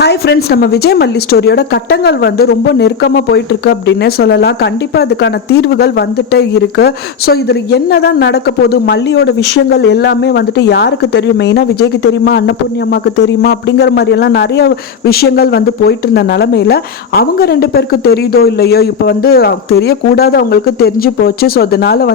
Hi friends, நம்ம விஜய் மல்லி ஸ்டோரியோட கட்டங்கள் ரொம்ப நெருக்கமாக போயிட்டுருக்கு அப்படின்னே சொல்லலாம். கண்டிப்பாக அதுக்கான தீர்வுகள் வந்துட்டே இருக்கு. ஸோ இதில் என்னதான் நடக்க போகுது, மல்லியோட விஷயங்கள் எல்லாமே யாருக்கு தெரியும்? மெயினாக விஜய்க்கு தெரியுமா, அன்னபூர்ணியம்மாவுக்கு தெரியுமா அப்படிங்கிற மாதிரியெல்லாம் நிறைய விஷயங்கள் போயிட்டு இருந்த நிலமையில அவங்க ரெண்டு பேருக்கு தெரியுதோ இல்லையோ, இப்போ தெரியக்கூடாது, அவங்களுக்கு தெரிஞ்சு போச்சு. ஸோ அதனால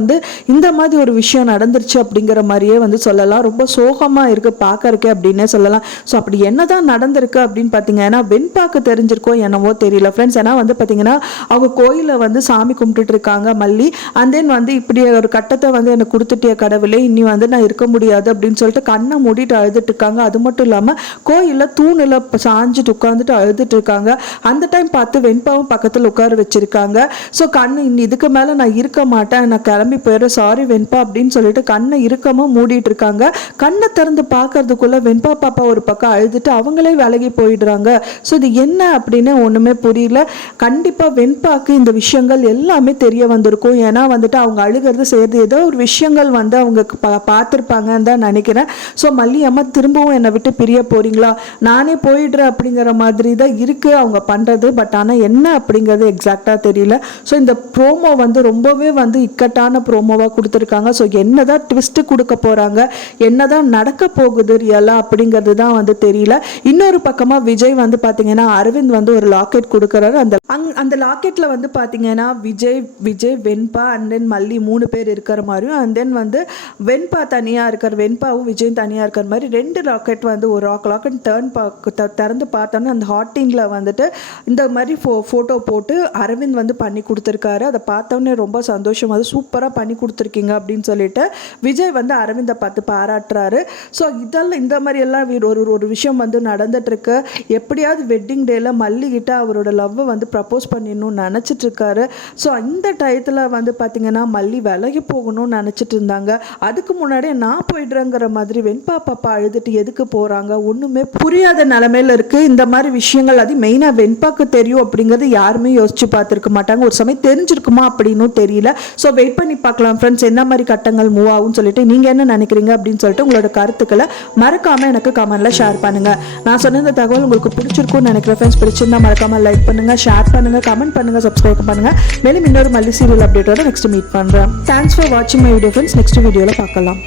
இந்த மாதிரி ஒரு விஷயம் நடந்துருச்சு அப்படிங்கிற மாதிரியே சொல்லலாம். ரொம்ப சோகமாக இருக்குது பார்க்கறக்கே அப்படின்னே சொல்லலாம். ஸோ அப்படி என்னதான் நடந்திருக்கு அப்படின்னு பார்த்தீங்கன்னா, வெண்பாக்கு தெரிஞ்சிருக்கோம் என்னவோ தெரியல ஃப்ரெண்ட்ஸ். ஏன்னா பார்த்தீங்கன்னா அவங்க கோயிலில் சாமி கும்பிட்டுட்டு இருக்காங்க மல்லி. அண்ட் தென் இப்படி ஒரு கட்டத்தை எனக்கு கொடுத்துட்டிய கடவுளே, இனி நான் இருக்க முடியாது அப்படின்னு சொல்லிட்டு கண்ணை மூடிட்டு அழுதுட்டு இருக்காங்க. அது மட்டும் இல்லாமல் கோயிலில் தூணில் சாஞ்சிட்டு உட்காந்துட்டு அழுதுட்டு இருக்காங்க. அந்த டைம் பார்த்து வெண்பாவும் பக்கத்தில் உட்கார வச்சிருக்காங்க. ஸோ கண்ணு இதுக்கு மேலே நான் இருக்க மாட்டேன், நான் கிளம்பி போயிடுறேன், சாரி வெண்பா அப்படின்னு சொல்லிட்டு கண்ணை இறுக்கமாக மூடிட்டு இருக்காங்க. கண்ணை திறந்து பார்க்கறதுக்குள்ள வெண்பா பாப்பா ஒரு பக்கம் அழுதுட்டு அவங்களே விலகி போயிடுறாங்க. ஸோ இது என்ன அப்படின்னு ஒன்றுமே புரியல. கண்டிப்பாக வெண்பாக்கு இந்த விஷயங்கள் எல்லாமே தெரிய வந்திருக்கும். ஏன்னா அவங்க அழுகிறது செய்யறது ஏதோ ஒரு விஷயங்கள் அவங்க பார்த்துருப்பாங்கன்னு தான் நினைக்கிறேன். ஸோ மல்லி அம்மா திரும்பவும் என்னை விட்டு பிரிய போறீங்களா, நானே போயிடுறேன் அப்படிங்கிற மாதிரி தான் இருக்கு அவங்க பண்றது. பட் ஆனால் என்ன அப்படிங்கிறது எக்ஸாக்டாக தெரியல. ஸோ இந்த ப்ரோமோ ரொம்பவே இக்கட்டான ப்ரோமோவாக கொடுத்துருக்காங்க. ஸோ என்னதான் ட்விஸ்ட் கொடுக்க போறாங்க, என்னதான் நடக்க போகுது ரியலா அப்படிங்கிறது தான் தெரியல. இன்னொரு பக்கமாக விஜய் பார்த்தீங்கன்னா அரவிந்த் ஒரு லாக்கெட் கொடுக்குறாரு. அந்த லாக்கெட்ல பார்த்தீங்கன்னா விஜய் வெண்பா அண்ட் தென் மல்லி 3 பேர் இருக்கிற மாதிரியும், அண்ட் தென் வெண்பா தனியாக இருக்கிற, வெண்பாவும் விஜயும் தனியாக இருக்கிற மாதிரி 2 லாக்கெட் ஒரு லாக்கெட் திறந்து பார்த்தோன்னா அந்த ஹாட்டிங்கில் இந்த மாதிரி ஃபோட்டோ போட்டு அரவிந்த் பண்ணி கொடுத்துருக்காரு. அதை பார்த்தோன்னே ரொம்ப சந்தோஷம், அது சூப்பராக பண்ணி கொடுத்துருக்கீங்க அப்படின்னு சொல்லிட்டு விஜய் அரவிந்தை பார்த்து பாராட்டுறாரு. ஸோ இதெல்லாம் இந்த மாதிரி எல்லாம் ஒரு விஷயம் நடந்துட்டு இருக்கு. எப்படியாவது வெட்டிங் டேல மல்லிகிட்ட அவரோட லவ்வை ப்ரப்போஸ் பண்ணிடணும்னு நினச்சிட்டு இருக்காரு. ஸோ இந்த டயத்தில் பார்த்தீங்கன்னா மல்லி விலகி போகணும்னு நினச்சிட்டு இருந்தாங்க. அதுக்கு முன்னாடியே நான் போயிடுறேங்கிற மாதிரி வெண்பா பாப்பா அழுதுட்டு எதுக்கு போகிறாங்க ஒன்றுமே புரியாத நிலமையில இருக்கு. இந்த மாதிரி விஷயங்கள் அது மெயினாக வெண்பாக்கு தெரியும் அப்படிங்கிறது யாருமே யோசிச்சு பார்த்துருக்க மாட்டாங்க. ஒரு சமயம் தெரிஞ்சிருக்குமா அப்படின்னு தெரியல. ஸோ வெயிட் பண்ணி பார்க்கலாம் ஃப்ரெண்ட்ஸ், என்ன மாதிரி கட்டங்கள் மூவ் ஆகும்னு சொல்லிட்டு நீங்கள் என்ன நினைக்கிறீங்க அப்படின்னு சொல்லிட்டு உங்களோட கருத்துக்களை மறக்காமல் எனக்கு கமெண்ட்ல ஷேர் பண்ணுங்க. நான் சொன்ன இந்த தகவல் உங்களுக்கு பிடிச்சிருக்கும்னு நினைக்கிறேன் ஃப்ரெண்ட்ஸ். பிடிச்சிருந்தா மறக்காம லைக் பண்ணுங்க, ஷேர் பண்ணுங்க, கமெண்ட் பண்ணுங்க, சப்ஸ்கிரைப் பண்ணுங்க. மேலும் இன்னொரு மல்லி சீரியல் அப்டேட்டோட நெக்ஸ்ட் மீட் பண்றேன். தேங்க்ஸ் ஃபார் வாட்சிங் மை வீடியோ ஃப்ரெண்ட்ஸ். நெக்ஸ்ட் வீடியோல பார்க்கலாம்.